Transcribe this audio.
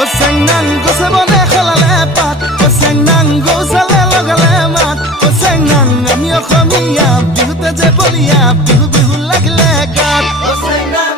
ও চেংনাং গছে বনে খলালে পাত ও চেংনাং গৌচালে লগালে মাত ও চেংনাং আমি অসমীয়া বিহুতে যে বলিয়া বিহু বিহু লাগিলে গাত ও চেংনাং